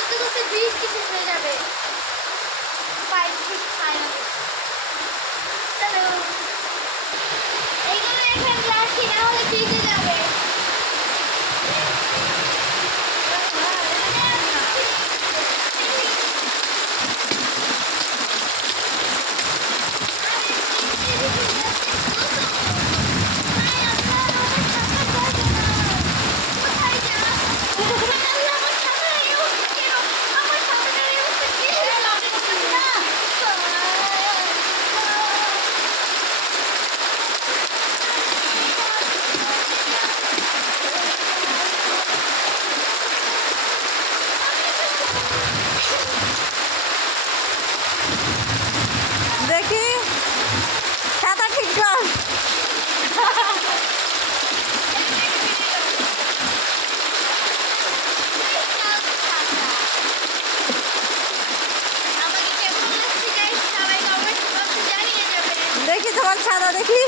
করতে করতে বৃষ্টি হয়ে যাবে। পাইপ ঠিক খায় না। চলো এইগুলো এখানে রাখি, না হলে ভিজে যাবে। দেখি ছাতা ঠিক কর। দেখি তোমার ছাতা, দেখি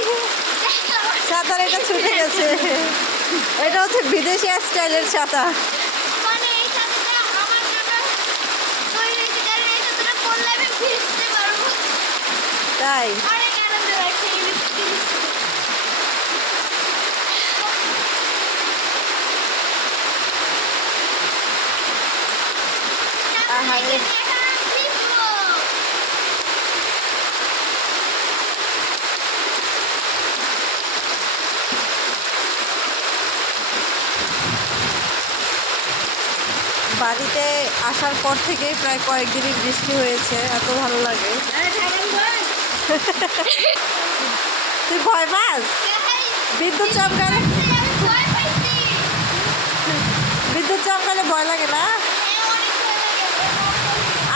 ছাতার এটা ছুটে গেছে। এটা হচ্ছে বিদেশি স্টাইলের ছাতা। তাই আহারে, বাড়িতে আসার পর থেকেই প্রায় কয়েকদিনই বৃষ্টি হয়েছে, এত ভালো লাগে। তুই ভয় পাস বিদ্যুৎ চমকালে? বিদ্যুৎ চমকালে ভয় লাগে না?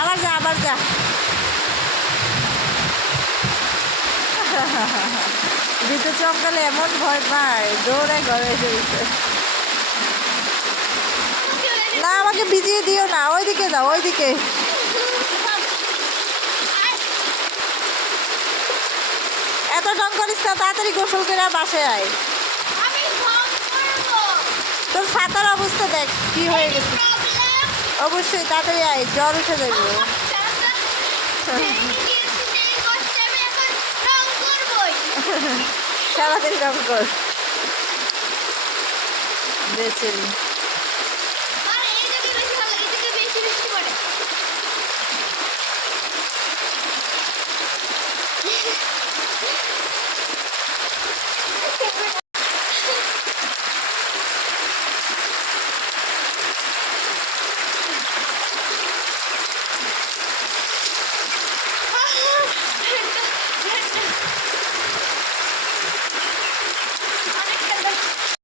আবার যা, আবার যা। বিদ্যুৎ চমকালে এমন ভয় পায়, দৌড়ে ঘরে এসে দিচ্ছে। না, আমাকে ভিজিয়ে দিও না, ওইদিকে দাও, ওইদিকে। এত ঢং করিস না, তাড়াতাড়ি গোসল করে বাসায় আয়। তোর ছাতার অবস্থা দেখ কি হয়ে গেছে। অবশ্যই তাড়াতাড়ি আয়, জ্বর উঠে যাবে। তাড়াতাড়ি রং কর। বেচেরি।